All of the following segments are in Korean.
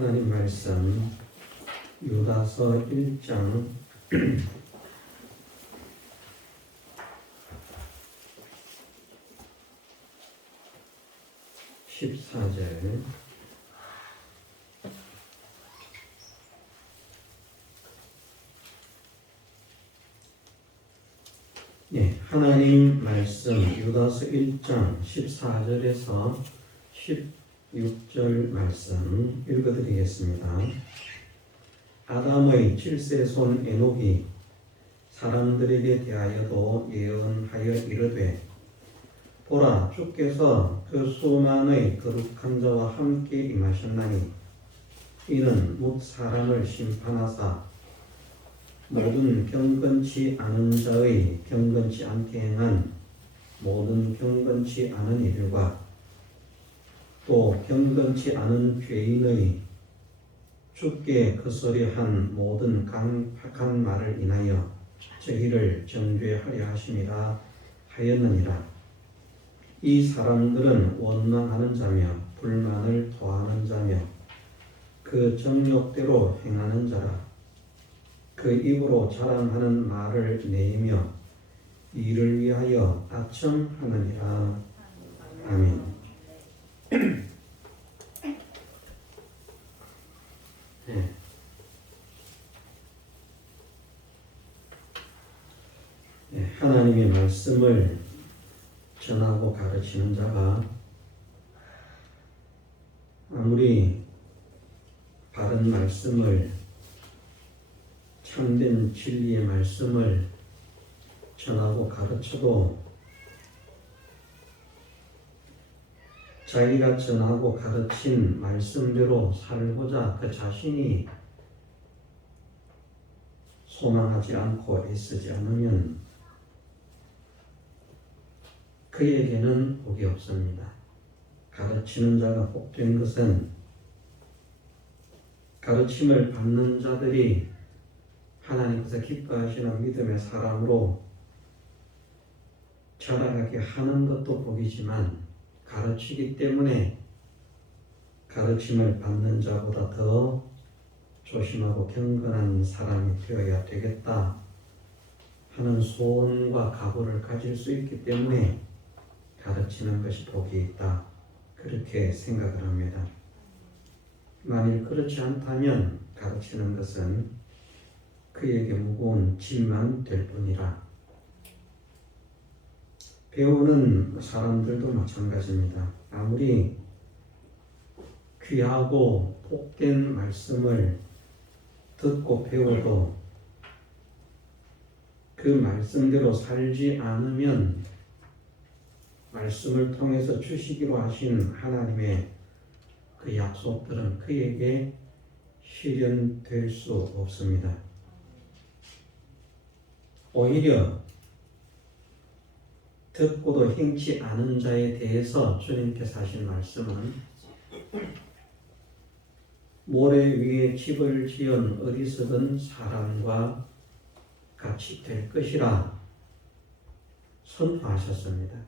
하나님 말씀 유다서 1장 14절 하나님 말씀 유다서 1장 14절에서 16절 말씀 읽어드리겠습니다. 아담의 7세손 에녹이 사람들에게 대하여도 예언하여 이르되 보라, 주께서 그 수만의 거룩한 자와 함께 임하셨나니 이는 뭇 사람을 심판하사 모든 경건치 않은 자의 경건치 않게 행한 모든 경건치 않은 일과 또 경건치 않은 죄인의 주께 거스려한 모든 강팍한 말을 인하여 저희를 정죄하려 하심이라 하였느니라. 이 사람들은 원망하는 자며 불만을 토하는 자며 그 정욕대로 행하는 자라. 그 입으로 자랑하는 말을 내며 이를 위하여 아첨하느니라. 아멘. 하나님의 말씀을 전하고 가르치는 자가 아무리 바른 말씀을, 참된 진리의 말씀을 전하고 가르쳐도 자기가 전하고 가르친 말씀대로 살고자 그 자신이 소망하지 않고 애쓰지 않으면 그에게는 복이 없습니다. 가르치는 자가 복된 것은 가르침을 받는 자들이 하나님께서 기뻐하시는 믿음의 사람으로 자라가게 하는 것도 복이지만 가르치기 때문에 가르침을 받는 자보다 더 조심하고 경건한 사람이 되어야 되겠다 하는 소원과 각오를 가질 수 있기 때문에 가르치는 것이 복이 있다, 그렇게 생각을 합니다. 만일 그렇지 않다면 가르치는 것은 그에게 무거운 짐만 될 뿐이라. 배우는 사람들도 마찬가지입니다. 아무리 귀하고 복된 말씀을 듣고 배워도 그 말씀대로 살지 않으면 말씀을 통해서 주시기로 하신 하나님의 그 약속들은 그에게 실현될 수 없습니다. 오히려 듣고도 행치 않은 자에 대해서 주님께서 하신 말씀은 모래 위에 집을 지은 어리석은 사람과 같이 될 것이라 선포하셨습니다.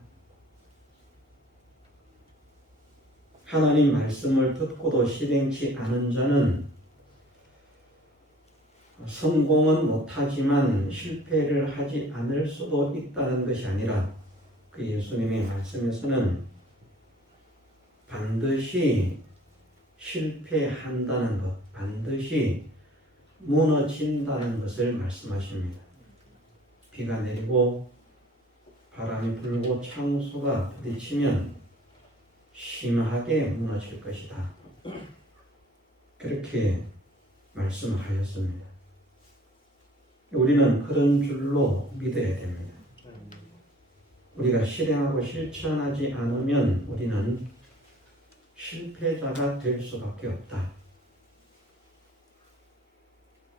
하나님 말씀을 듣고도 실행치 않은 자는 성공은 못하지만 실패를 하지 않을 수도 있다는 것이 아니라 그 예수님의 말씀에서는 반드시 실패한다는 것, 반드시 무너진다는 것을 말씀하십니다. 비가 내리고 바람이 불고 창수가 부딪히면 심하게 무너질 것이다, 그렇게 말씀하였습니다. 우리는 그런 줄로 믿어야 됩니다. 우리가 실행하고 실천하지 않으면 우리는 실패자가 될 수밖에 없다.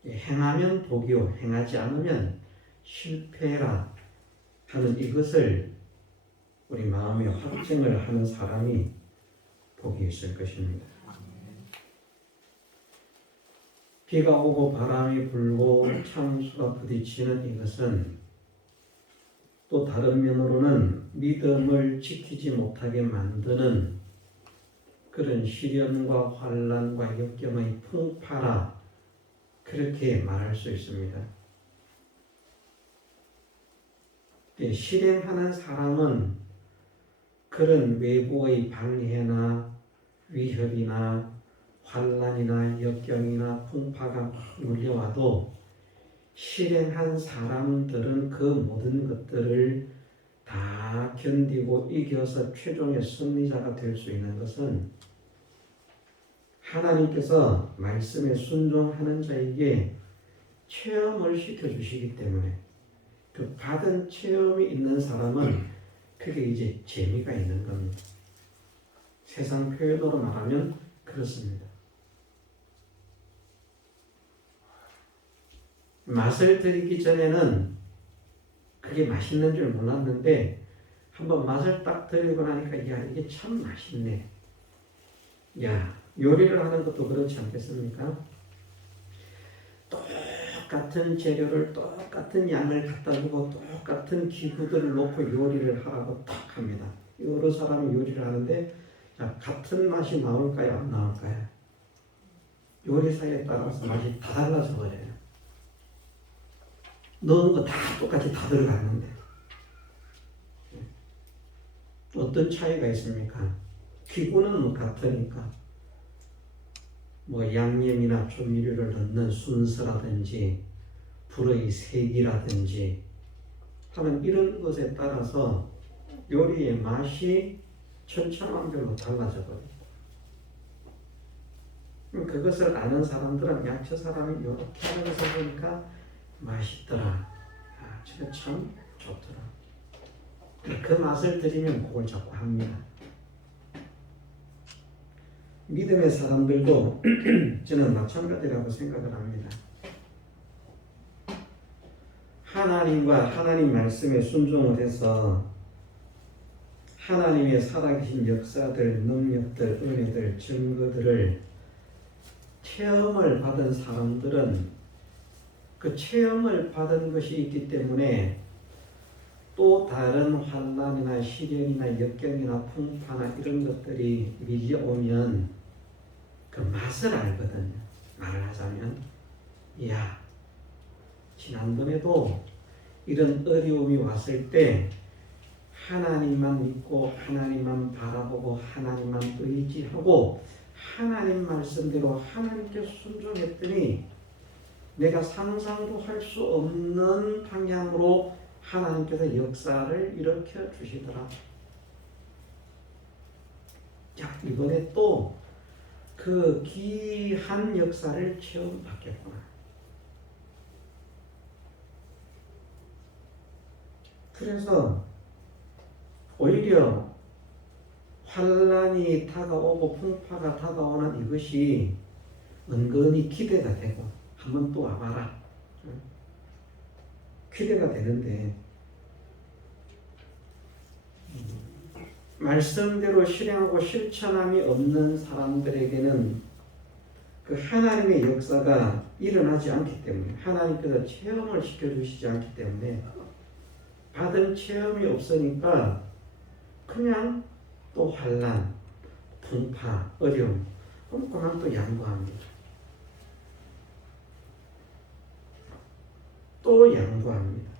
행하면 복이요 행하지 않으면 실패라 하는 이것을 우리 마음에 확증을 하는 사람이 복이 있을 것입니다. 비가 오고 바람이 불고 창수가 부딪히는 이것은 또 다른 면으로는 믿음을 지키지 못하게 만드는 그런 시련과 환난과 역경의 풍파라 그렇게 말할 수 있습니다. 실행하는 사람은 그런 외부의 방해나 위협이나 환난이나 역경이나 풍파가 막 몰려와도 실행한 사람들은 그 모든 것들을 다 견디고 이겨서 최종의 승리자가 될 수 있는 것은 하나님께서 말씀에 순종하는 자에게 체험을 시켜주시기 때문에 그 받은 체험이 있는 사람은 그게 이제 재미가 있는 겁니다. 세상 표현으로 말하면 그렇습니다. 맛을 들이기 전에는 그게 맛있는 줄 몰랐는데 한번 맛을 딱 들이고 나니까 야 이게 참 맛있네. 야 요리를 하는 것도 그렇지 않겠습니까? 똑같은 재료를 똑같은 양을 갖다 주고 똑같은 기구들을 놓고 요리를 하라고 딱 합니다. 여러 사람이 요리를 하는데 자, 같은 맛이 나올까요? 안 나올까요? 요리사에 따라서 맛이 다 달라져 버려요. 넣은 거 다 똑같이 다 들어갔는데 어떤 차이가 있습니까? 기구는 같으니까 뭐 양념이나 조미료를 넣는 순서라든지 불의 색이라든지 하는 이런 것에 따라서 요리의 맛이 천차만별로 달라져 버려요. 그것을 아는 사람들은 야, 저 사람이 이렇게 하는 것을 보니까 맛있더라. 아, 저거 참 좋더라. 그 맛을 들이면 그걸 자꾸 합니다. 믿음의 사람들도 저는 마찬가지라고 생각을 합니다. 하나님과 하나님 말씀에 순종을 해서 하나님의 살아계신 역사들, 능력들, 은혜들, 증거들을 체험을 받은 사람들은 그 체험을 받은 것이 있기 때문에 또 다른 환난이나 시련이나 역경이나 풍파나 이런 것들이 밀려오면 그 맛을 알거든요. 말을 하자면 야 지난번에도 이런 어려움이 왔을 때 하나님만 믿고 하나님만 바라보고 하나님만 의지하고 하나님 말씀대로 하나님께 순종했더니 내가 상상도 할 수 없는 방향으로 하나님께서 역사를 일으켜 주시더라. 자, 이번에 또 그 귀한 역사를 체험받겠구나. 그래서 오히려 환난이 다가오고 풍파가 다가오는 이것이 은근히 기대가 되고 한번 또 와봐라. 기대가 되는데 말씀대로 실행하고 실천함이 없는 사람들에게는 그 하나님의 역사가 일어나지 않기 때문에 하나님께서 체험을 시켜주시지 않기 때문에 받은 체험이 없으니까 그냥 또 환난, 풍파, 어려움 그만 또 양보합니다. 또 양보합니다.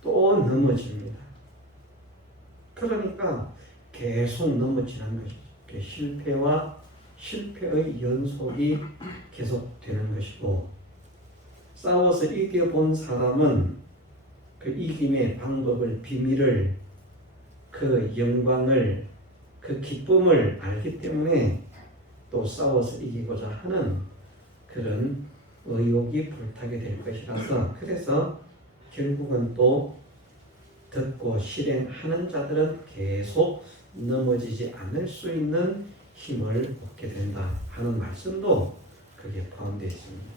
또 넘어집니다. 그러니까 계속 넘어지는 것이죠. 실패와 실패의 연속이 계속되는 것이고 싸워서 이겨본 사람은 그 이김의 방법을, 비밀을, 그 영광을, 그 기쁨을 알기 때문에 또 싸워서 이기고자 하는 그런 의욕이 불타게 될 것이라서 그래서 결국은 또 듣고 실행하는 자들은 계속 넘어지지 않을 수 있는 힘을 얻게 된다 하는 말씀도 그게 포함되어 있습니다.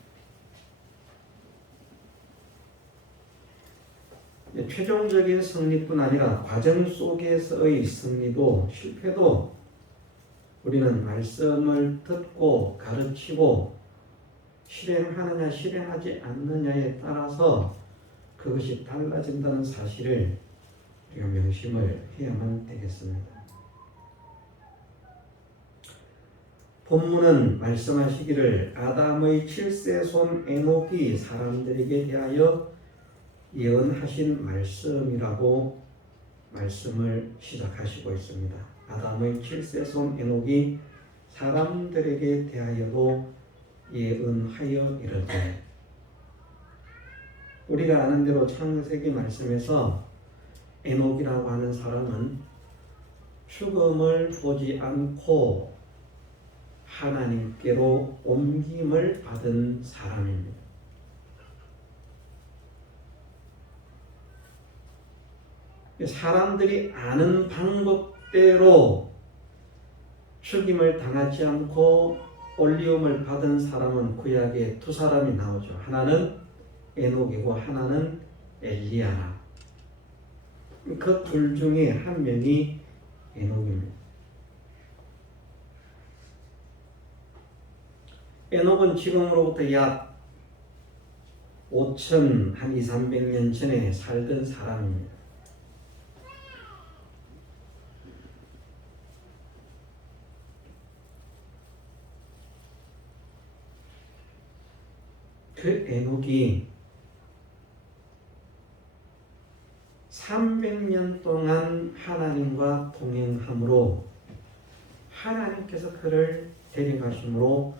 최종적인 승리뿐 아니라 과정 속에서의 승리도 실패도 우리는 말씀을 듣고 가르치고 실행하느냐 실행하지 않느냐에 따라서 그것이 달라진다는 사실을 우리가 명심을 해야만 되겠습니다. 본문은 말씀하시기를 아담의 7세손 에녹이 사람들에게 대하여 예언하신 말씀이라고 말씀을 시작하시고 있습니다. 아담의 7세손 에녹이 사람들에게 대하여도 예언하여 이르되, 우리가 아는 대로 창세기 말씀에서 에녹이라고 하는 사람은 죽음을 보지 않고 하나님께로 옮김을 받은 사람입니다. 사람들이 아는 방법대로 죽임을 당하지 않고 올리움을 받은 사람은 구약에 두 사람이 나오죠. 하나는 에녹이고 하나는 엘리야라. 그 둘 중에 한 명이 에녹입니다. 에녹은 지금으로부터 약 5천 한 200~300년 전에 살던 사람입니다. 그 에녹이 300년 동안 하나님과 동행함으로 하나님께서 그를 데려가심으로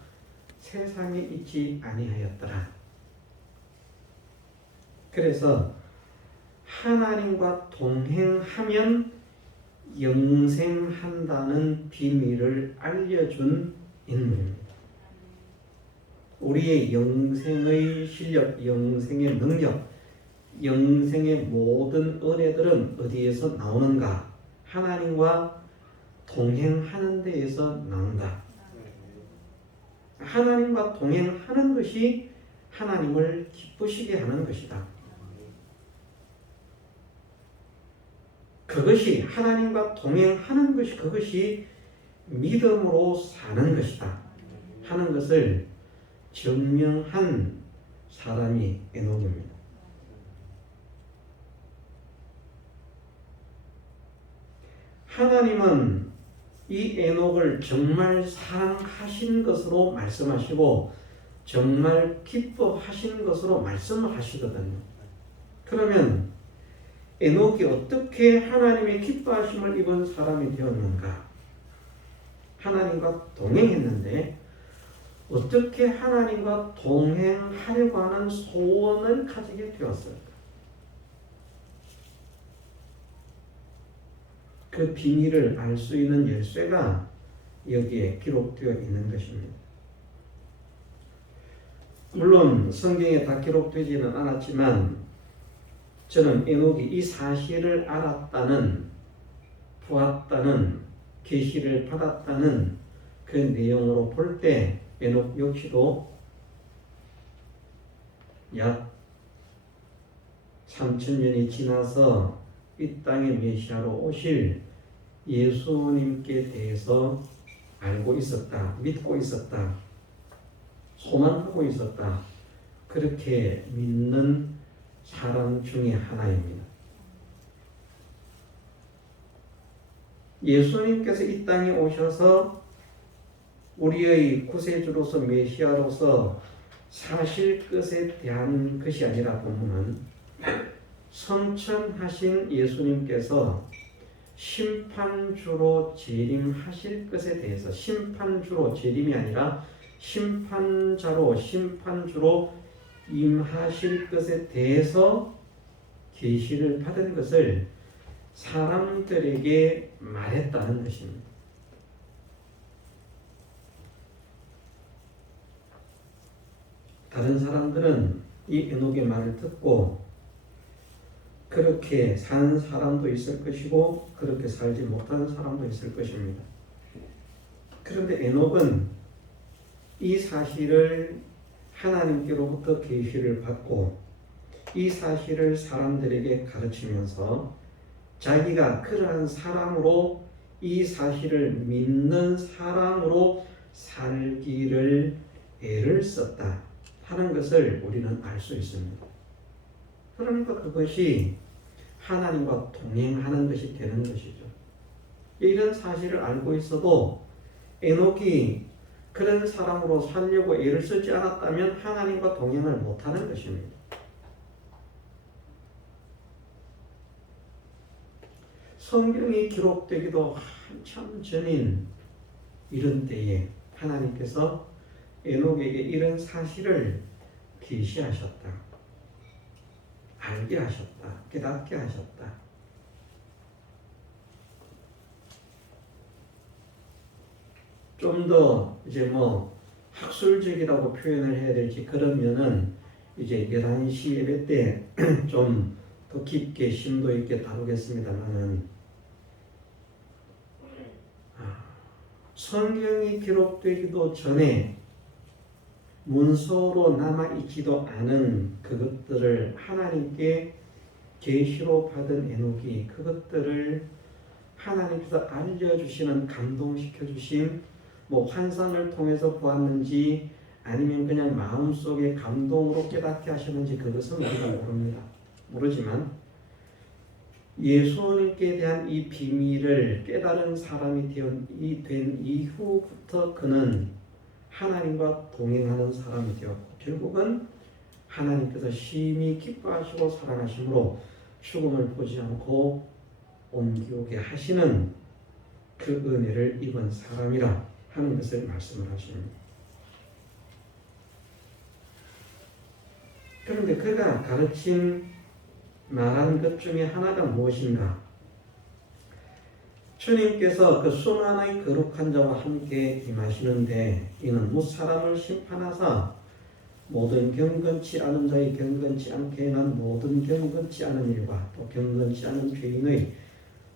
세상에 있지 아니하였더라. 그래서 하나님과 동행하면 영생한다는 비밀을 알려준 인물입니다. 우리의 영생의 실력, 영생의 능력, 영생의 모든 은혜들은 어디에서 나오는가? 하나님과 동행하는 데에서 나온다. 하나님과 동행하는 것이 하나님을 기쁘시게 하는 것이다. 그것이 하나님과 동행하는 것이 그것이 믿음으로 사는 것이다 하는 것을 증명한 사람이 에녹입니다. 하나님은 이 에녹을 정말 사랑하신 것으로 말씀하시고 정말 기뻐하신 것으로 말씀을 하시거든요. 그러면 에녹이 어떻게 하나님의 기뻐하심을 입은 사람이 되었는가? 하나님과 동행했는데 어떻게 하나님과 동행하려고 하는 소원을 가지게 되었을까? 그 비밀을 알 수 있는 열쇠가 여기에 기록되어 있는 것입니다. 물론 성경에 다 기록되지는 않았지만 저는 에녹이 이 사실을 알았다는, 보았다는, 계시를 받았다는 그 내용으로 볼 때 에녹 역시도 약 3000년이 지나서 이 땅에 메시아로 오실 예수님께 대해서 알고 있었다, 믿고 있었다, 소망하고 있었다, 그렇게 믿는 사람 중에 하나입니다. 예수님께서 이 땅에 오셔서 우리의 구세주로서 메시아로서 사실 것에 대한 것이 아니라 본문은 성천하신 예수님께서 심판주로 재림하실 것에 대해서, 심판주로 재림이 아니라 심판주로 임하실 것에 대해서 계시를 받은 것을 사람들에게 말했다는 것입니다. 다른 사람들은 이 에녹의 말을 듣고 그렇게 사는 사람도 있을 것이고 그렇게 살지 못하는 사람도 있을 것입니다. 그런데 에녹은 이 사실을 하나님께로부터 계시를 받고 이 사실을 사람들에게 가르치면서 자기가 그러한 사람으로, 이 사실을 믿는 사람으로 살기를 애를 썼다 하는 것을 우리는 알 수 있습니다. 그러니까 그것이 하나님과 동행하는 것이 되는 것이죠. 이런 사실을 알고 있어도 에녹이 그런 사람으로 살려고 애를 쓰지 않았다면 하나님과 동행을 못하는 것입니다. 성경이 기록되기도 한참 전인 이런 때에 하나님께서 에녹에게 이런 사실을 계시하셨다. 알게 하셨다. 깨닫게 하셨다. 좀 더 이제 학술적이라고 표현을 해야 될지 그러면은 이제 11시 예배 때 좀 더 깊게 심도 있게 다루겠습니다만은 성경이 기록되기도 전에 문서로 남아있지도 않은 그것들을 하나님께 계시로 받은 에녹이 그것들을 하나님께서 알려주시는 감동시켜주신 환상을 통해서 보았는지 아니면 그냥 마음속에 감동으로 깨닫게 하셨는지 그것은 우리가 모릅니다. 모르지만 예수님께 대한 이 비밀을 깨달은 사람이 된 이후부터 그는 하나님과 동행하는 사람이 되었고 결국은 하나님께서 심히 기뻐하시고 사랑하심으로 죽음을 보지 않고 옮기오게 하시는 그 은혜를 입은 사람이라 하는 것을 말씀을 하십니다. 그런데 그가 가르친 말한 것 중에 하나가 무엇인가? 주님께서 그 수많은 거룩한 자와 함께 임하시는데 이는 무사람을 심판하사 모든 경건치 않은 자의 경건치 않게 행한 모든 경건치 않은 일과 또 경건치 않은 죄인의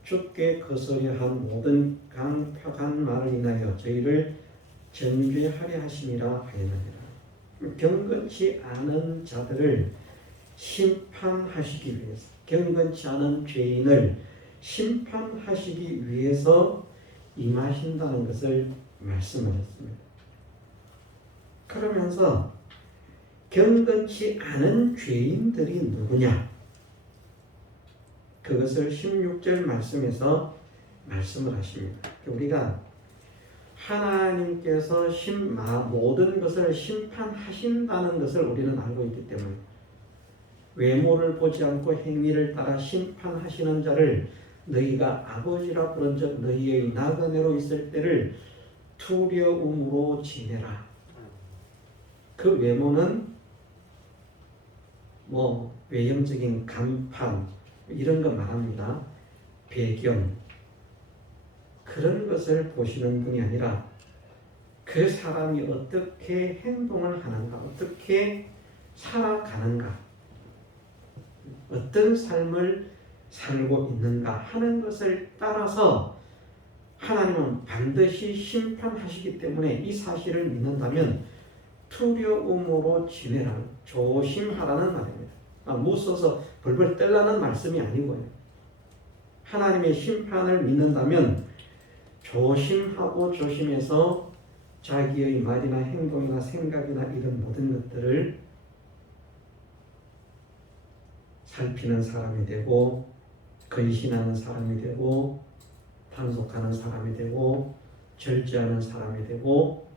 주께 거스려한 모든 강팍한 말을 인하여 저희를 정죄하려 하심이라 하였느니라. 경건치 않은 자들을 심판하시기 위해서, 경건치 않은 죄인을 심판하시기 위해서 임하신다는 것을 말씀하셨습니다. 그러면서 경건치 않은 죄인들이 누구냐? 그것을 16절 말씀에서 말씀을 하십니다. 우리가 하나님께서 모든 것을 심판하신다는 것을 우리는 알고 있기 때문에 외모를 보지 않고 행위를 따라 심판하시는 자를 너희가 아버지라 부른즉 너희의 나그네로 있을 때를 두려움으로 지내라. 그 외모는 외형적인 간판 이런 거 말합니다. 배경 그런 것을 보시는 분이 아니라 그 사람이 어떻게 행동을 하는가, 어떻게 살아가는가, 어떤 삶을 살고 있는가 하는 것을 따라서 하나님은 반드시 심판하시기 때문에 이 사실을 믿는다면 두려움으로 지내라, 조심하라는 말입니다. 무서워서 벌벌 떨라는 말씀이 아니고요. 하나님의 심판을 믿는다면 조심하고 조심해서 자기의 말이나 행동이나 생각이나 이런 모든 것들을 살피는 사람이 되고 근신하는 사람이 되고 단속하는 사람이 되고 절제하는 사람이 되고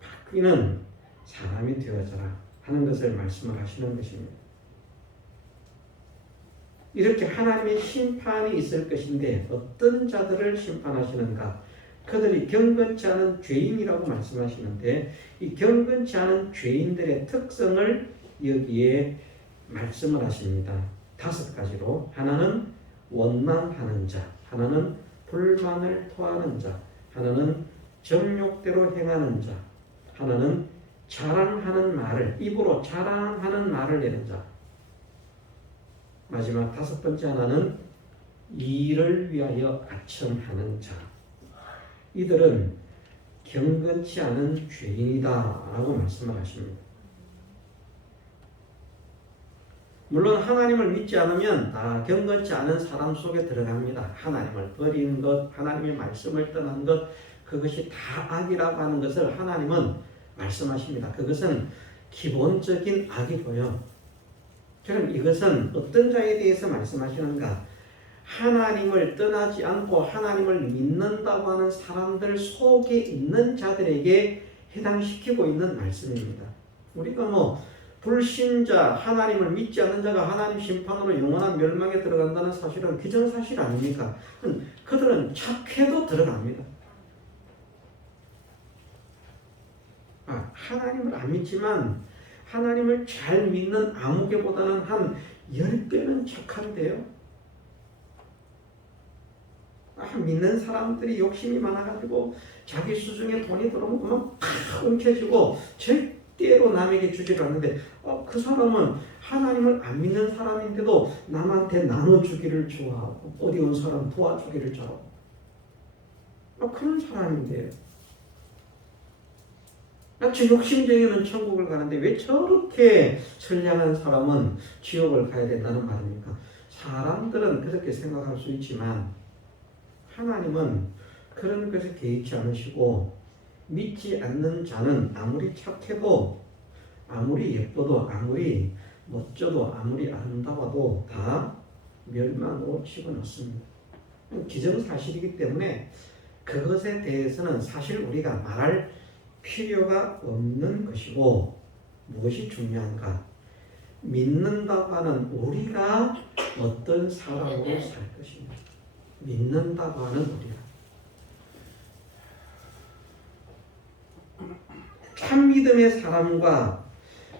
바뀌는 사람이 되어져라 하는 것을 말씀을 하시는 것입니다. 이렇게 하나님의 심판이 있을 것인데 어떤 자들을 심판하시는가? 그들이 경건치 않은 죄인이라고 말씀하시는데 이 경건치 않은 죄인들의 특성을 여기에 말씀을 하십니다. 5가지로 하나는 원망하는 자, 하나는 불만을 토하는 자, 하나는 정욕대로 행하는 자, 하나는 자랑하는 말을 입으로 자랑하는 말을 내는 자, 마지막 5번째 하나는 이를 위하여 아첨하는 자. 이들은 경건치 않은 죄인이다 라고 말씀을 하십니다. 물론 하나님을 믿지 않으면 다 경건치 않은 사람 속에 들어갑니다. 하나님을 버린 것, 하나님의 말씀을 떠난 것, 그것이 다 악이라고 하는 것을 하나님은 말씀하십니다. 그것은 기본적인 악이고요. 그럼 이것은 어떤 자에 대해서 말씀하시는가? 하나님을 떠나지 않고 하나님을 믿는다고 하는 사람들 속에 있는 자들에게 해당시키고 있는 말씀입니다. 우리가 뭐 불신자, 하나님을 믿지 않는 자가 하나님 심판으로 영원한 멸망에 들어간다는 사실은 기정사실 아닙니까? 그들은 착해도 들어갑니다. 하나님을 안 믿지만 하나님을 잘 믿는 아무개보다는 한 10배는 착한데요. 믿는 사람들이 욕심이 많아가지고 자기 수중에 돈이 들어오면 팍 움켜쥐고 절대로 남에게 주지를 않는데 그 사람은 하나님을 안 믿는 사람인데도 남한테 나눠주기를 좋아하고 어려운 사람 도와주기를 좋아하고 그런 사람인데요. 저 욕심쟁이는 천국을 가는데 왜 저렇게 선량한 사람은 지옥을 가야 된다는 말입니까? 사람들은 그렇게 생각할 수 있지만 하나님은 그런 것에 개의치 않으시고 믿지 않는 자는 아무리 착해도 아무리 예뻐도 아무리 멋져도 아무리 아름다워도 다 멸망으로 집어넣습니다. 기정사실이기 때문에 그것에 대해서는 사실 우리가 말할 필요가 없는 것이고 무엇이 중요한가? 믿는다고 하는 우리가 어떤 사람으로 살 것입니다. 믿는다고 하는 우리가 참 믿음의 사람과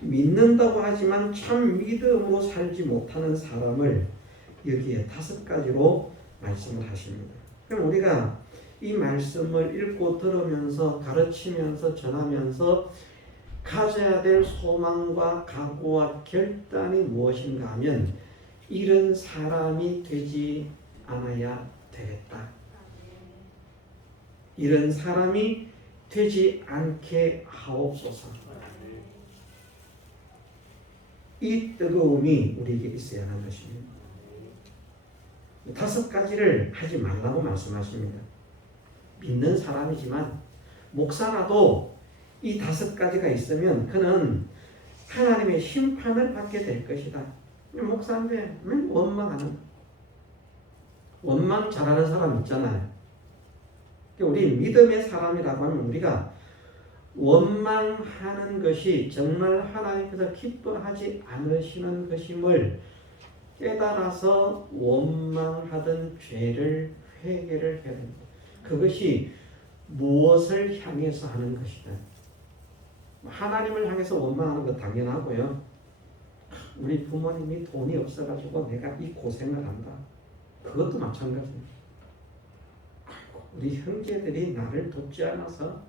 믿는다고 하지만 참 믿음으로 살지 못하는 사람을 여기에 5가지로 말씀을 하십니다. 그럼 우리가 이 말씀을 읽고 들으면서 가르치면서 전하면서 가져야 될 소망과 각오와 결단이 무엇인가 하면 이런 사람이 되지 않아야 되겠다. 이런 사람이 되지 않게 하옵소서. 이 뜨거움이 우리에게 있어야 하는 것입니다. 5가지를 하지 말라고 말씀하십니다. 믿는 사람이지만 목사라도 이 5가지가 있으면 그는 하나님의 심판을 받게 될 것이다. 목사인데 맨 원망 잘하는 사람 있잖아요. 우리 믿음의 사람이라고 하면 우리가 원망하는 것이 정말 하나님께서 기뻐하지 않으시는 것임을 깨달아서 원망하던 죄를 회개를 해야 됩니다. 그것이 무엇을 향해서 하는 것이다. 하나님을 향해서 원망하는 거 당연하고요. 우리 부모님이 돈이 없어가지고 내가 이 고생을 한다. 그것도 마찬가지입니다. 우리 형제들이 나를 돕지 않아서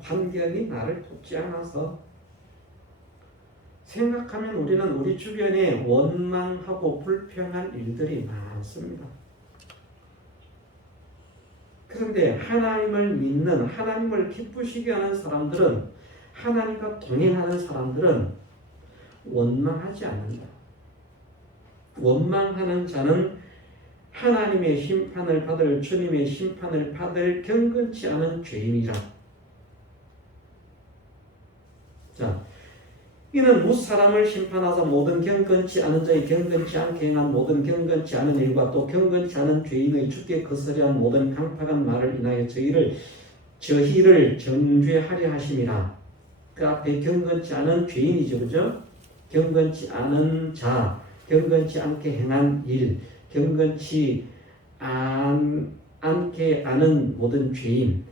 환경이 나를 돕지 않아서 생각하면 우리는 우리 주변에 원망하고 불평할 일들이 많습니다. 그런데 하나님을 믿는 하나님을 기쁘시게 하는 사람들은 하나님과 동행하는 사람들은 원망하지 않는다. 원망하는 자는 하나님의 심판을 받을 주님의 심판을 받을 경건치 않은 죄인이라. 자, 이는 무사람을 심판하사 모든 경건치 않은 자의 경건치 않게 행한 모든 경건치 않은 일과 또 경건치 않은 죄인의 주께 거스려한 모든 강팍한 말을 인하여 저희를 정죄하려 하심이라. 그 앞에 경건치 않은 죄인이죠, 그죠? 경건치 않은 자, 경건치 않게 행한 일, 경건치 않게 하는 모든 죄인,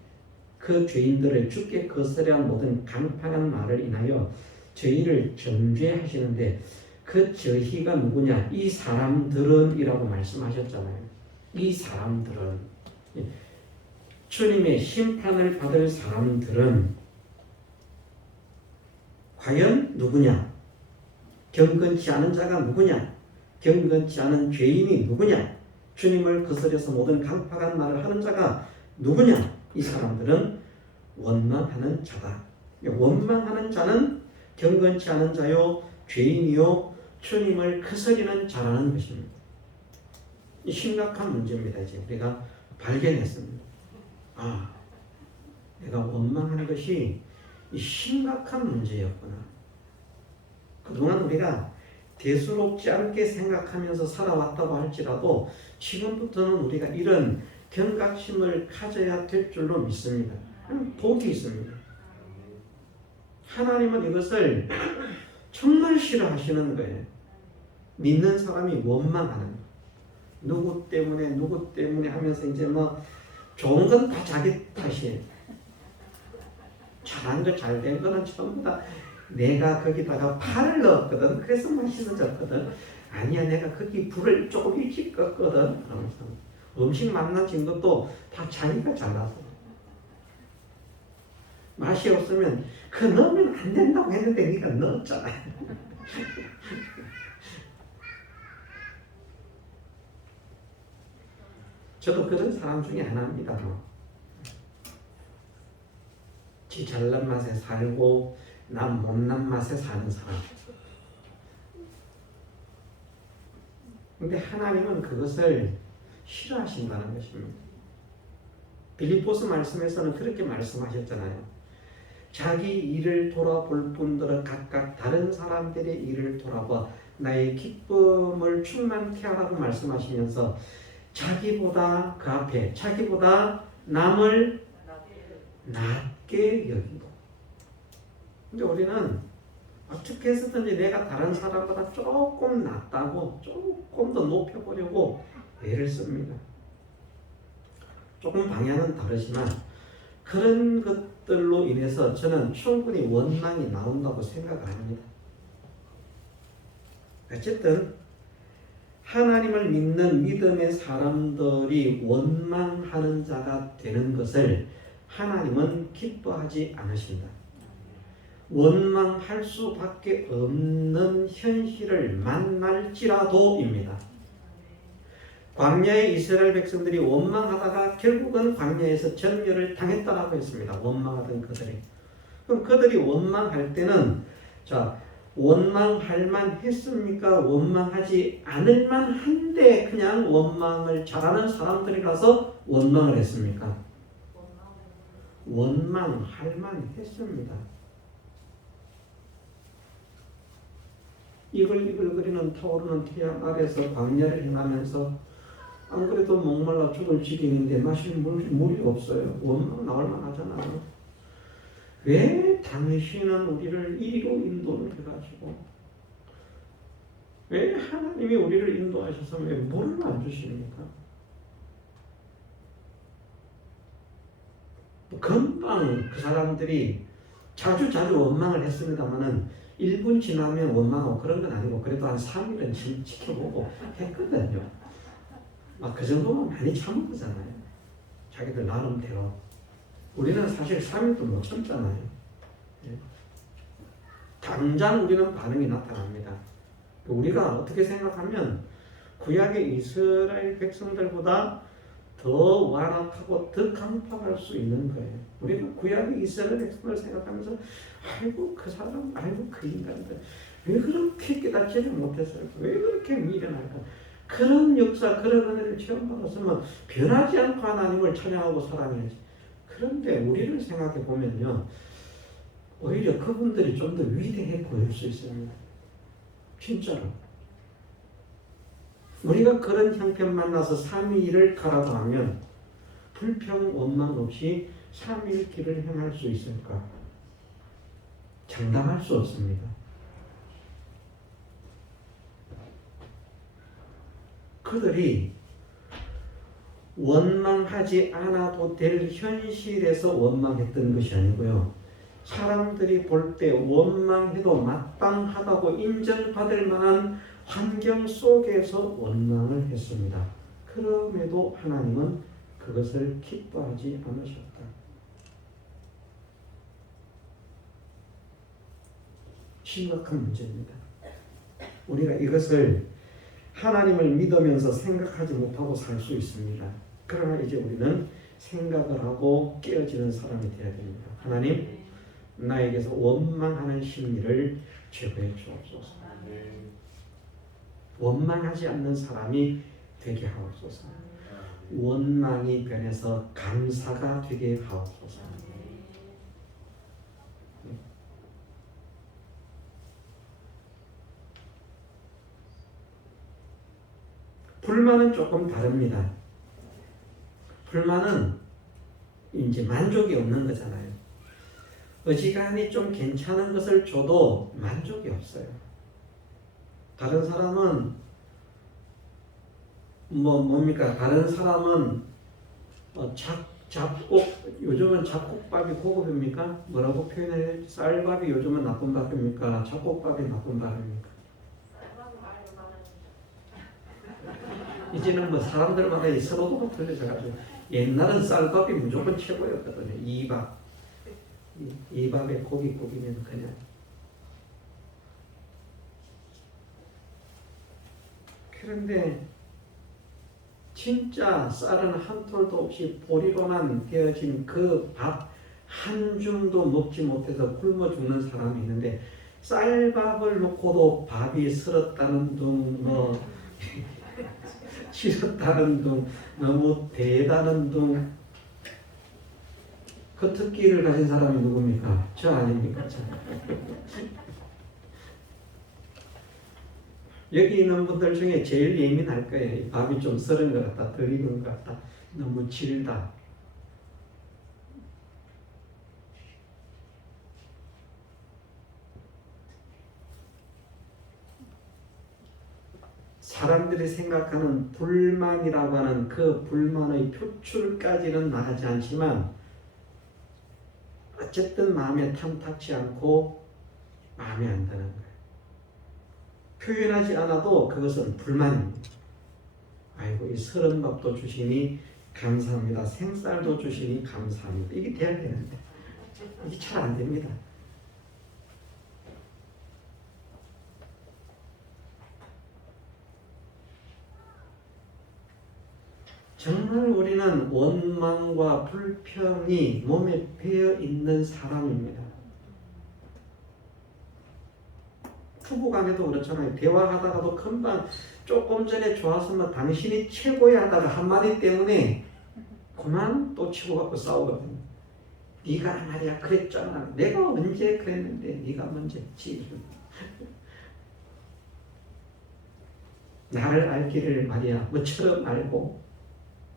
그 죄인들을 주께 거스려한 모든 강팍한 말을 인하여 저희를 정죄하시는데 그 저희가 누구냐? 이 사람들은 이라고 말씀하셨잖아요. 이 사람들은 주님의 심판을 받을 사람들은 과연 누구냐? 경건치 않은 자가 누구냐? 경건치 않은 죄인이 누구냐? 주님을 거스려서 모든 강팍한 말을 하는 자가 누구냐? 이 사람들은 원망하는 자다. 원망하는 자는 경건치 않은 자요, 죄인이요, 주님을 거스리는 자라는 것입니다. 이 심각한 문제입니다. 이제 우리가 발견했습니다. 내가 원망하는 것이 이 심각한 문제였구나. 그동안 우리가 대수롭지 않게 생각하면서 살아왔다고 할지라도 지금부터는 우리가 이런 경각심을 가져야 될 줄로 믿습니다. 복이 있습니다. 하나님은 이것을 정말 싫어하시는 거예요. 믿는 사람이 원망하는 거예요. 누구 때문에 하면서 이제 뭐 좋은 건 다 자기 탓이에요. 잘한 거 잘 된 거는 전부 다 내가 거기다가 파를 넣었거든. 그래서 맛있어졌거든. 아니야, 내가 거기 불을 조금 일찍 껐거든. 그러면서 음식 만나진 것도 다 자기가 잘라서. 맛이 없으면 그 넣으면 안 된다고 했는데 네가 넣었잖아. 저도 그런 사람 중에 하나입니다. 지 잘난 맛에 살고 남 못난 맛에 사는 사람. 근데 하나님은 그것을 싫어하신다는 것입니다. 빌립보서 말씀에서는 그렇게 말씀하셨잖아요. 자기 일을 돌아볼 뿐더러 각각 다른 사람들의 일을 돌아봐 나의 기쁨을 충만케 하라고 말씀하시면서 자기보다 그 앞에 자기보다 남을 낮게 여기고. 근데 우리는 어떻게 해서든지 내가 다른 사람보다 조금 낫다고 조금 더 높여보려고 애를 씁니다. 조금 방향은 다르지만 그런 것들로 인해서 저는 충분히 원망이 나온다고 생각을 합니다. 어쨌든 하나님을 믿는 믿음의 사람들이 원망하는 자가 되는 것을 하나님은 기뻐하지 않으신다. 원망할 수밖에 없는 현실을 만날지라도입니다. 광야의 이스라엘 백성들이 원망하다가 결국은 광야에서 전멸을 당했다라고 했습니다. 원망하던 그들이. 그럼 그들이 원망할 때는 원망할 만 했습니까? 원망하지 않을 만 한데 그냥 원망을 잘하는 사람들이라서 원망을 했습니까? 원망할 만 했습니다. 이글이글거리는 타오르는 태양 아래서 광야를 행하면서 안 그래도 목말라 죽을 지경인데 마실 물이 없어요. 원망 나올 만하잖아요. 왜 당신은 우리를 이리로 인도를 해가지고 왜 하나님이 우리를 인도하셔서 왜 물을 안 주십니까? 금방 그 사람들이 자주 원망을 했습니다만은 1분 지나면 원망하고 그런 건 아니고 그래도 한 3일은 지켜보고 했거든요. 막 그 정도면 많이 참은 거잖아요. 자기들 나름대로. 우리는 사실 3일도 못 참잖아요. 당장 우리는 반응이 나타납니다. 우리가 어떻게 생각하면 구약의 이스라엘 백성들보다 더 완악하고 더 강팍할 수 있는 거예요. 우리가 구약의 이스라엘 백성을 생각하면서 아이고 그 사람, 아이고 그 인간들 왜 그렇게 깨닫지를 못했을까? 왜 그렇게 미련할까? 그런 역사, 그런 은혜를 체험받았으면 변하지 않고 하나님을 찬양하고 사랑해야지. 그런데 우리를 생각해 보면요, 오히려 그분들이 좀 더 위대해 보일 수 있습니다. 진짜로. 우리가 그런 형편 만나서 3일을 가라고 하면 불평, 원망 없이 3일 길을 행할 수 있을까? 장담할 수 없습니다. 그들이 원망하지 않아도 될 현실에서 원망했던 것이 아니고요. 사람들이 볼 때 원망해도 마땅하다고 인정받을 만한 환경 속에서 원망을 했습니다. 그럼에도 하나님은 그것을 기뻐하지 않으셨다. 심각한 문제입니다. 우리가 이것을 하나님을 믿으면서 생각하지 못하고 살 수 있습니다. 그러나 이제 우리는 생각을 하고 깨어지는 사람이 되어야 됩니다. 하나님, 나에게서 원망하는 심리를 제거해 주옵소서. 원망하지 않는 사람이 되게 하옵소서. 원망이 변해서 감사가 되게 하옵소서. 불만은 조금 다릅니다. 불만은 이제 만족이 없는 거잖아요. 어지간히 좀 괜찮은 것을 줘도 만족이 없어요. 다른 사람은 뭡니까? 다른 사람은 잡곡, 요즘은 잡곡밥이 고급입니까? 뭐라고 표현해야 쌀밥이 요즘은 나쁜 밥입니까? 잡곡밥이 나쁜 밥입니까? 이제는 뭐 사람들마다 서로도 틀려져가지고 옛날은 쌀밥이 무조건 최고였거든요. 이 밥에 고기면 그냥. 그런데 진짜 쌀은 한 톨도 없이 보리로만 되어진 그 밥 한 줌도 먹지 못해서 굶어 죽는 사람이 있는데 쌀밥을 놓고도 밥이 설었다는 둥, 싫었다는 둥, 너무 대다는 둥. 그 특기를 가진 사람이 누굽니까? 저 아닙니까? 저. 여기 있는 분들 중에 제일 예민할 거예요. 밥이 좀 썰은 것 같다, 덜 익은 것 같다, 너무 질다. 사람들이 생각하는 불만이라고 하는 그 불만의 표출까지는 나가지 않지만 어쨌든 마음에 탐탁치 않고 마음에 안 드는 거예요. 표현하지 않아도 그것은 불만입니다. 아이고 이 서른 밥도 주시니 감사합니다. 생쌀도 주시니 감사합니다. 이게 돼야 되는데 이게 잘 안 됩니다. 정말 우리는 원망과 불평이 몸에 배어 있는 사람입니다. 부부간에도 그렇잖아요. 대화하다가도 금방 조금 전에 좋았으면 당신이 최고야 하다가 한마디 때문에 그만 또 치고 갖고 싸우거든요. 네가 말이야 그랬잖아. 내가 언제 그랬는데 네가 먼저지. 나를 알기를 말이야 뭐처럼 알고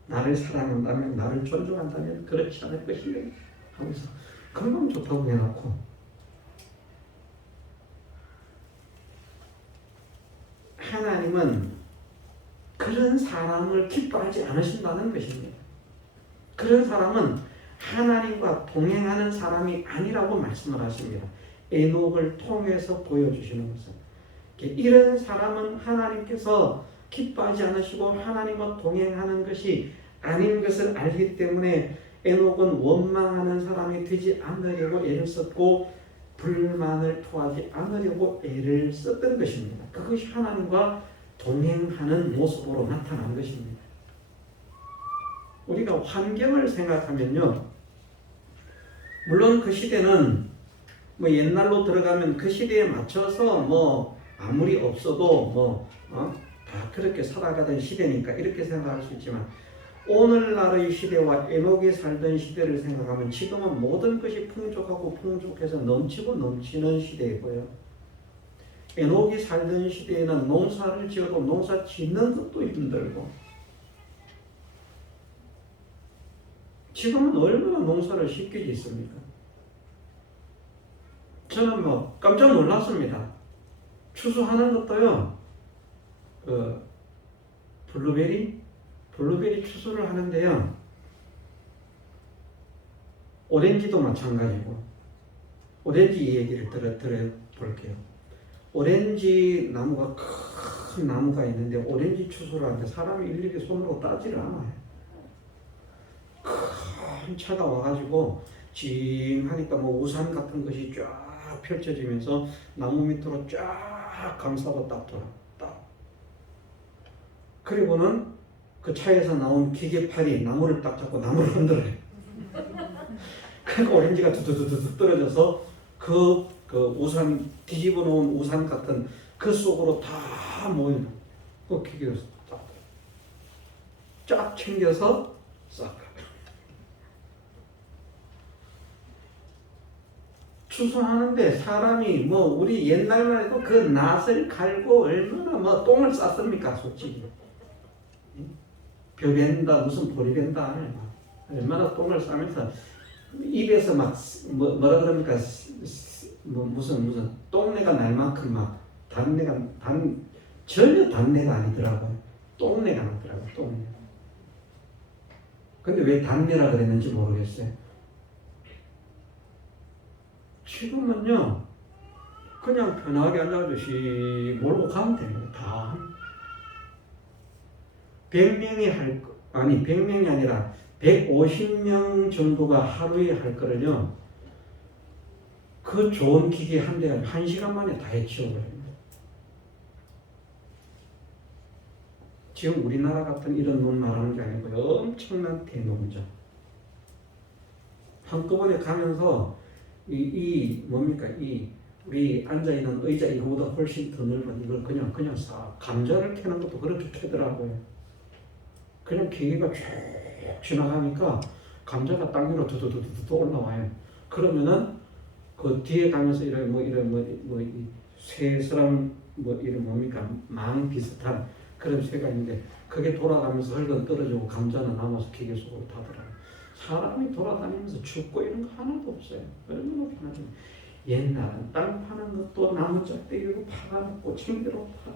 나를 사랑한다면 나를 존중한다면 그렇지 않을 것이요 하면서 금방 좋다고 해놓고 하나님은 그런 사람을 기뻐하지 않으신다는 것입니다. 그런 사람은 하나님과 동행하는 사람이 아니라고 말씀을 하십니다. 에녹을 통해서 보여주시는 것은 이런 사람은 하나님께서 기뻐하지 않으시고 하나님과 동행하는 것이 아닌 것을 알기 때문에 에녹은 원망하는 사람이 되지 않으려고 애를 썼고 불만을 토하지 않으려고 애를 썼던 것입니다. 그것이 하나님과 동행하는 모습으로 나타난 것입니다. 우리가 환경을 생각하면요, 물론 그 시대는 옛날로 들어가면 그 시대에 맞춰서 아무리 없어도 다 그렇게 살아가던 시대니까 이렇게 생각할 수 있지만 오늘날의 시대와 에녹이 살던 시대를 생각하면 지금은 모든 것이 풍족하고 풍족해서 넘치고 넘치는 시대이고요. 에녹이 살던 시대에는 농사를 지어도 농사 짓는 것도 힘들고 지금은 얼마나 농사를 쉽게 짓습니까? 저는 깜짝 놀랐습니다. 추수하는 것도요, 블루베리 추수를 하는데요, 오렌지도 마찬가지고, 오렌지 얘기를 들어볼게요. 오렌지 나무가 큰 나무가 있는데 오렌지 추수를 하는데 사람이 일일이 손으로 따지를 않아요. 큰 차가 와가지고 징하니까 우산 같은 것이 쫙 펼쳐지면서 나무 밑으로 쫙 감싸고 딱 돌아. 딱. 그리고는 그 차에서 나온 기계팔이 나무를 딱 잡고 나무를 흔들어요. 그러니까 오렌지가 두두두두 떨어져서 그 우산 뒤집어 놓은 우산 같은 그 속으로 다 모이는 그 기계에서 쫙 챙겨서 싹. 추수하는데 사람이 우리 옛날만 해도 그 낫을 갈고 얼마나 똥을 쌌습니까, 솔직히. 벼벤다 무슨 보리벤다 얼마나 똥을 싸면서 입에서 막 뭐라 그럽니까? 무슨 똥내가 날 만큼 막 단내가 전혀 단내가 아니더라고요. 똥내가 나더라고요. 똥내. 근데 왜 단내라 그랬는지 모르겠어요. 지금은요 그냥 편하게 앉아가지고 시 몰고 가면 됩니다. 다 100명이 아니 100명이 아니라 150명 정도가 하루에 할 거를요 그 좋은 기계 한 대가 1시간 만에 다 해치워버립니다. 지금 우리나라 같은 이런 논 말하는 게 아니고요. 엄청난 대농장. 한꺼번에 가면서 뭡니까? 우리 앉아있는 의자 이거보다 훨씬 더 넓은 이걸 그냥 싹 감자를 캐는 것도 그렇게 캐더라고요. 그냥 기계가 쭉 지나가니까 감자가 땅 위로 두두두두 올라와요. 그러면은 그 뒤에 가면서 새처럼 이런 뭡니까? 망 비슷한 그런 새가 있는데 그게 돌아가면서 흙은 떨어지고 감자는 남아서 기계 속으로 타더라고요. 사람이 돌아다니면서 춥고 이런 거 하나도 없어요. 얼마나 편하죠. 옛날은 땅 파는 것도 나무 짝대기로 파가지고 침대로 파.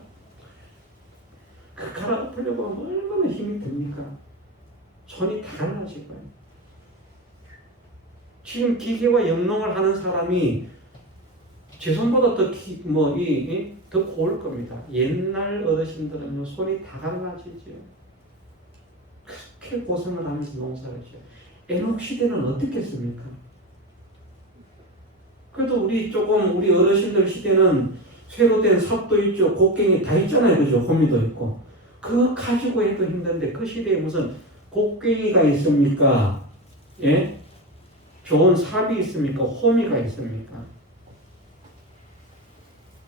그 갈아엎으려고 하면 얼마나 힘이 듭니까? 손이 다 갈라질 거예요. 지금 기계와 영농을 하는 사람이 제 손보다 더 고울 겁니다. 옛날 어르신들은요, 손이 다 갈라지죠. 그렇게 고생을 하면서 농사를 지어요. 에녹 시대는 어떻겠습니까? 그래도 우리 어르신들 시대는 새로 된 삽도 있죠, 곡괭이 다 있잖아요, 그죠? 호미도 있고. 그거 가지고 해도 힘든데 그 시대에 무슨 곡괭이가 있습니까? 예? 좋은 삽이 있습니까? 호미가 있습니까?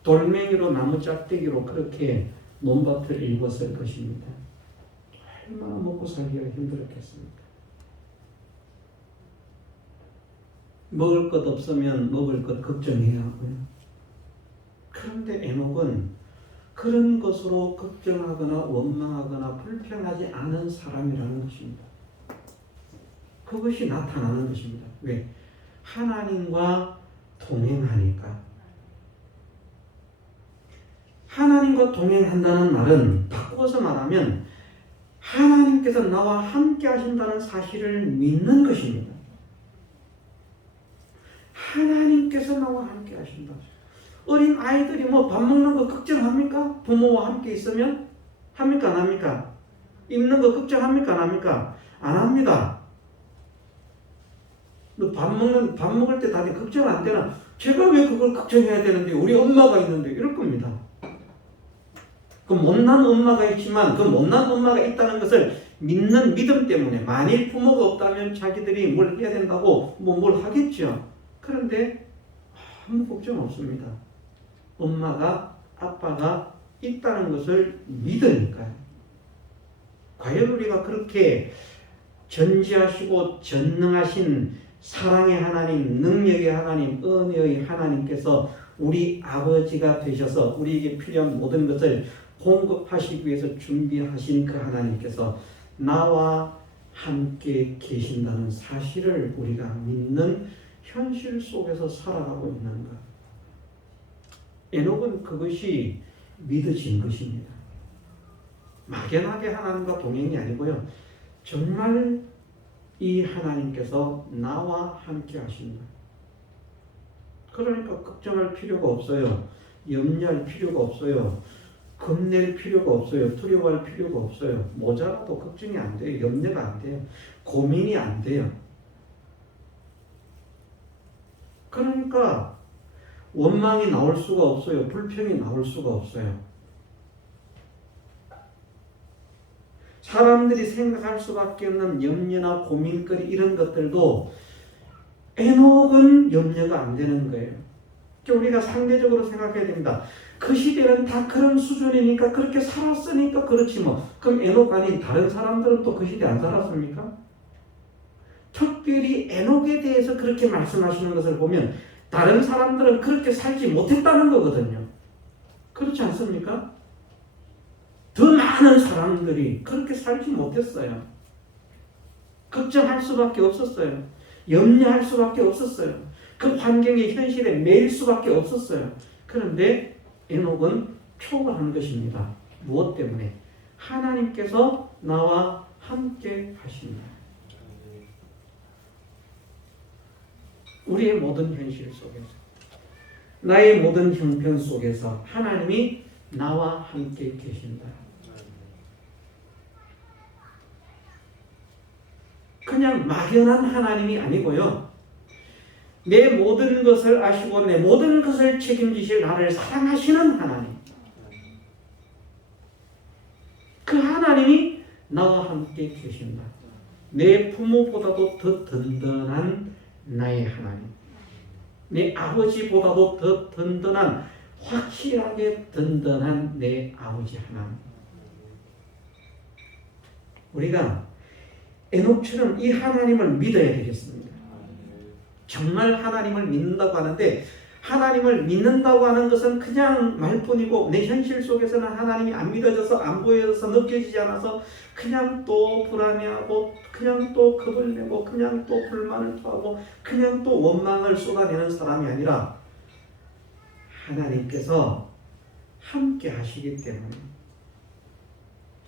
돌멩이로 나무 짝대기로 그렇게 논밭을 일궜을 것입니다. 얼마나 먹고 살기가 힘들었겠습니까? 먹을 것 없으면 먹을 것 걱정해야 하고요. 그런데 에녹은 그런 것으로 걱정하거나 원망하거나 불평하지 않은 사람이라는 것입니다. 그것이 나타나는 것입니다. 왜? 하나님과 동행하니까. 하나님과 동행한다는 말은 바꾸어서 말하면 하나님께서 나와 함께 하신다는 사실을 믿는 것입니다. 하나님께서 나와 함께 하신다. 어린 아이들이 밥 먹는 거 걱정합니까? 부모와 함께 있으면? 합니까? 안 합니까? 입는 거 걱정합니까? 안 합니까? 안 합니다. 밥 먹을 때 다들 걱정 안 되나? 제가 왜 그걸 걱정해야 되는데 우리 엄마가 있는데 이럴 겁니다. 그 못난 엄마가 있지만 그 못난 엄마가 있다는 것을 믿는 믿음 때문에 만일 부모가 없다면 자기들이 뭘 해야 된다고 뭘 하겠죠. 그런데 아무 걱정 없습니다. 엄마가 아빠가 있다는 것을 믿으니까요. 과연 우리가 그렇게 전지하시고 전능하신 사랑의 하나님, 능력의 하나님, 은혜의 하나님께서 우리 아버지가 되셔서 우리에게 필요한 모든 것을 공급하시기 위해서 준비하신 그 하나님께서 나와 함께 계신다는 사실을 우리가 믿는 현실 속에서 살아가고 있는 것. 에녹은 그것이 믿어진 것입니다. 막연하게 하나님과 동행이 아니고요. 정말 이 하나님께서 나와 함께 하신다. 그러니까 걱정할 필요가 없어요. 염려할 필요가 없어요. 겁낼 필요가 없어요. 두려워할 필요가 없어요. 모자라도 걱정이 안 돼요. 염려가 안 돼요. 고민이 안 돼요. 그러니까 원망이 나올 수가 없어요. 불평이 나올 수가 없어요. 사람들이 생각할 수밖에 없는 염려나 고민거리 이런 것들도 에녹은 염려가 안 되는 거예요. 우리가 상대적으로 생각해야 됩니다. 그 시대는 다 그런 수준이니까 그렇게 살았으니까 그렇지 뭐. 그럼 에녹 아닌 다른 사람들은 또 그 시대 안 살았습니까? 특별히 에녹에 대해서 그렇게 말씀하시는 것을 보면 다른 사람들은 그렇게 살지 못했다는 거거든요. 그렇지 않습니까? 더 많은 사람들이 그렇게 살지 못했어요. 걱정할 수밖에 없었어요. 염려할 수밖에 없었어요. 그 환경의 현실에 매일 수밖에 없었어요. 그런데 에녹은 초월한 것입니다. 무엇 때문에? 하나님께서 나와 함께 하신다. 우리의 모든 현실 속에서, 나의 모든 형편 속에서 하나님이 나와 함께 계신다. 그냥 막연한 하나님이 아니고요. 내 모든 것을 아시고 내 모든 것을 책임지실 나를 사랑하시는 하나님. 그 하나님이 나와 함께 계신다. 내 부모보다도 더 든든한 나의 하나님. 내 아버지보다도 더 든든한, 확실하게 든든한 내 아버지 하나님. 우리가 에녹처럼 이 하나님을 믿어야 되겠습니다. 정말 하나님을 믿는다고 하는데, 하나님을 믿는다고 하는 것은 그냥 말뿐이고 내 현실 속에서는 하나님이 안 믿어져서 안 보여져서 느껴지지 않아서 그냥 또 불안해하고 그냥 또 겁을 내고 그냥 또 불만을 토하고 그냥 또 원망을 쏟아내는 사람이 아니라 하나님께서 함께 하시기 때문에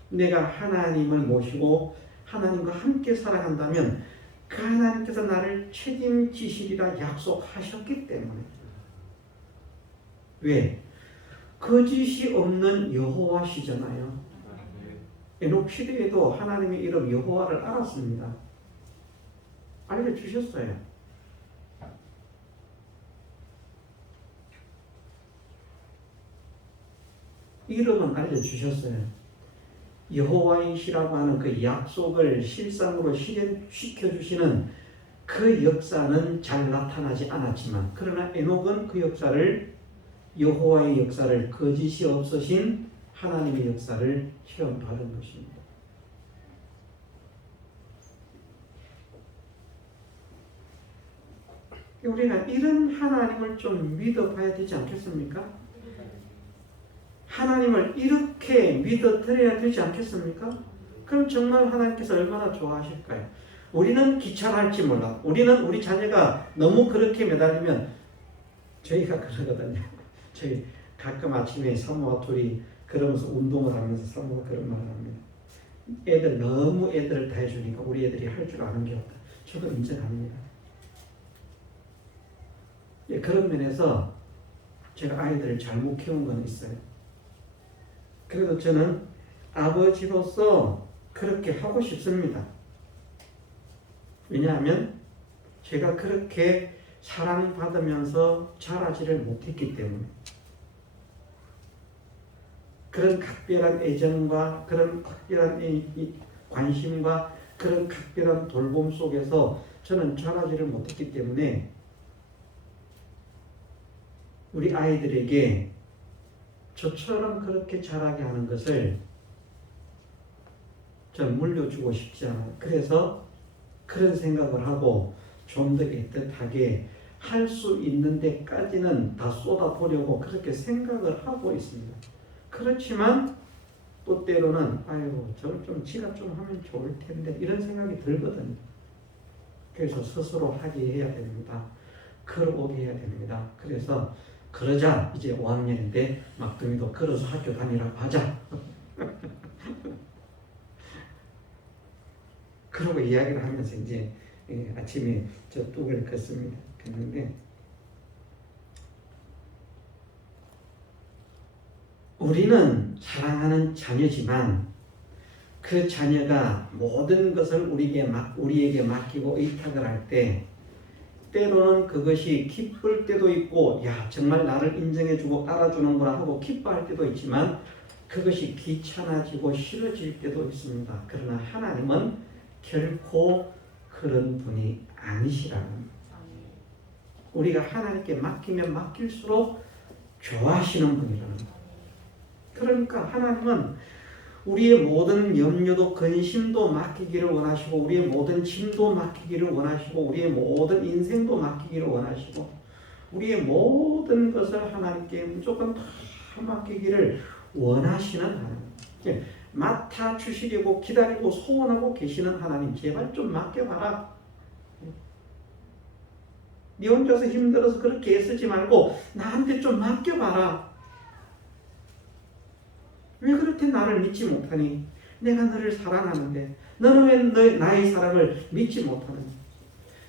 내가 하나님을 모시고 하나님과 함께 살아간다면 그 하나님께서 나를 책임지시리라 약속하셨기 때문에. 왜? 거짓이 없는 여호와시잖아요. 에녹 시대에도 하나님의 이름 여호와를 알았습니다. 알려주셨어요. 이름은 알려주셨어요. 여호와이시라고 하는 그 약속을 실상으로 실현시켜주시는 그 역사는 잘 나타나지 않았지만, 그러나 에녹은 그 역사를, 여호와의 역사를, 거짓이 없으신 하나님의 역사를 체험받은 것입니다. 우리가 이런 하나님을 좀 믿어봐야 되지 않겠습니까? 하나님을 이렇게 믿어드려야 되지 않겠습니까? 그럼 정말 하나님께서 얼마나 좋아하실까요? 우리는 귀찮을지 몰라. 우리는 우리 자녀가 너무 그렇게 매달리면, 저희가 그러거든요. 저희 가끔 아침에 사모와 둘이 그러면서 운동을 하면서 사모가 그런 말을 합니다. 애들 너무 애들을 다 해주니까 우리 애들이 할 줄 아는 게 없다. 저도 인정합니다. 예, 그런 면에서 제가 아이들을 잘못 키운 건 있어요. 그래도 저는 아버지로서 그렇게 하고 싶습니다. 왜냐하면 제가 그렇게 사랑받으면서 자라지를 못했기 때문에, 그런 각별한 애정과 그런 각별한 관심과 그런 각별한 돌봄 속에서 저는 자라지를 못했기 때문에 우리 아이들에게 저처럼 그렇게 자라게 하는 것을 전 물려주고 싶지 않아요. 그래서 그런 생각을 하고 좀 더 애틋하게 할 수 있는 데까지는 다 쏟아보려고 그렇게 생각을 하고 있습니다. 그렇지만 또 때로는 아이고 저걸 좀 지가 좀 하면 좋을 텐데 이런 생각이 들거든요. 그래서 스스로 하게 해야 됩니다. 걸어오게 해야 됩니다. 그래서 그러자 이제 5학년인데 막둥이도 걸어서 학교 다니라고 하자. 그러고 이야기를 하면서 이제 아침에 저 뚝을 걷습니다. 걷는데 우리는 사랑하는 자녀지만 그 자녀가 모든 것을 우리에게 맡기고 의탁을 할 때 때로는 그것이 기쁠 때도 있고 야 정말 나를 인정해주고 알아주는구나 하고 기뻐할 때도 있지만 그것이 귀찮아지고 싫어질 때도 있습니다. 그러나 하나님은 결코 그런 분이 아니시라는 겁니다. 우리가 하나님께 맡기면 맡길수록 좋아하시는 분이라는 겁니다. 그러니까 하나님은 우리의 모든 염려도 근심도 맡기기를 원하시고 우리의 모든 짐도 맡기기를 원하시고 우리의 모든 인생도 맡기기를 원하시고 우리의 모든 것을 하나님께 무조건 다 맡기기를 원하시는 하나님. 맡아 주시려고 기다리고 소원하고 계시는 하나님, 제발 좀 맡겨봐라. 네 혼자서 힘들어서 그렇게 애쓰지 말고 나한테 좀 맡겨봐라. 왜 그렇게 나를 믿지 못하니? 내가 너를 사랑하는데 너는 왜 나의 사랑을 믿지 못하느냐?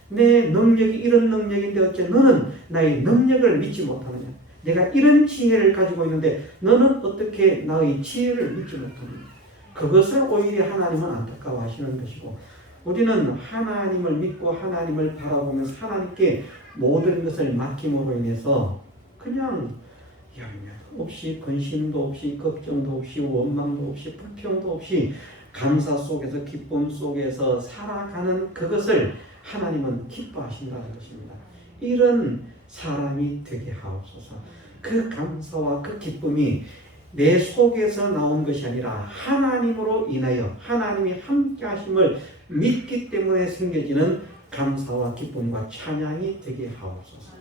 내 능력이 이런 능력인데 어째 너는 나의 능력을 믿지 못하느냐? 내가 이런 지혜를 가지고 있는데 너는 어떻게 나의 지혜를 믿지 못하느냐? 그것을 오히려 하나님은 안타까워하시는 것이고, 우리는 하나님을 믿고 하나님을 바라보면서 하나님께 모든 것을 맡김으로 인해서 그냥 열매 없이, 근심도 없이, 걱정도 없이, 원망도 없이, 불평도 없이 감사 속에서, 기쁨 속에서 살아가는 그것을 하나님은 기뻐하신다는 것입니다. 이런 사람이 되게 하옵소서. 그 감사와 그 기쁨이 내 속에서 나온 것이 아니라 하나님으로 인하여 하나님이 함께 하심을 믿기 때문에 생겨지는 감사와 기쁨과 찬양이 되게 하옵소서.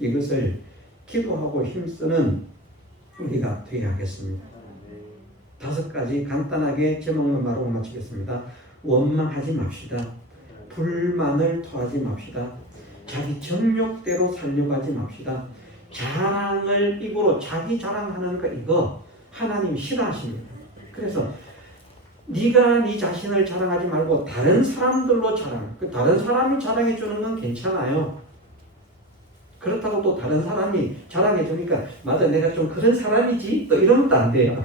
이것을 기도하고 힘쓰는 우리가 되어야 하겠습니다. 5가지 간단하게 제목만 말하고 마치겠습니다. 원망하지 맙시다. 불만을 토하지 맙시다. 자기 정욕대로 살려고 하지 맙시다. 자랑을 입으로 자기 자랑하는 거, 이거 하나님 싫어하십니다. 그래서 네가 네 자신을 자랑하지 말고 다른 사람들로 자랑. 그 다른 사람이 자랑해 주는 건 괜찮아요. 그렇다고 또 다른 사람이 자랑해 주니까 맞아, 내가 좀 그런 사람이지, 또 이러면 또 안 돼요.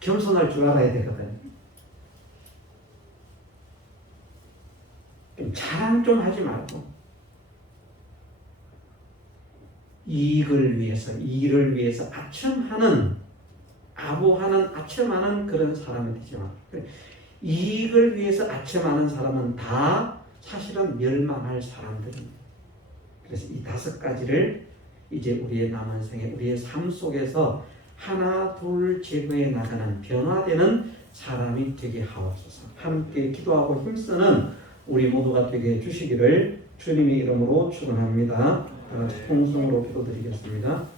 겸손할 줄 알아야 되거든. 자랑 좀 하지 말고 이익을 위해서, 일을 위해서 아부하는 아첨하는 그런 사람이 되지 마. 이익을 위해서 아첨하는 사람은 다 사실은 멸망할 사람들입니다. 그래서 이 5가지를 이제 우리의 남은 생에, 우리의 삶 속에서 하나 둘 제거해 나가는, 변화되는 사람이 되게 하옵소서. 함께 기도하고 힘쓰는 우리 모두가 되게 해주시기를 주님의 이름으로 축원합니다. 다 같이 통성으로 기도드리겠습니다.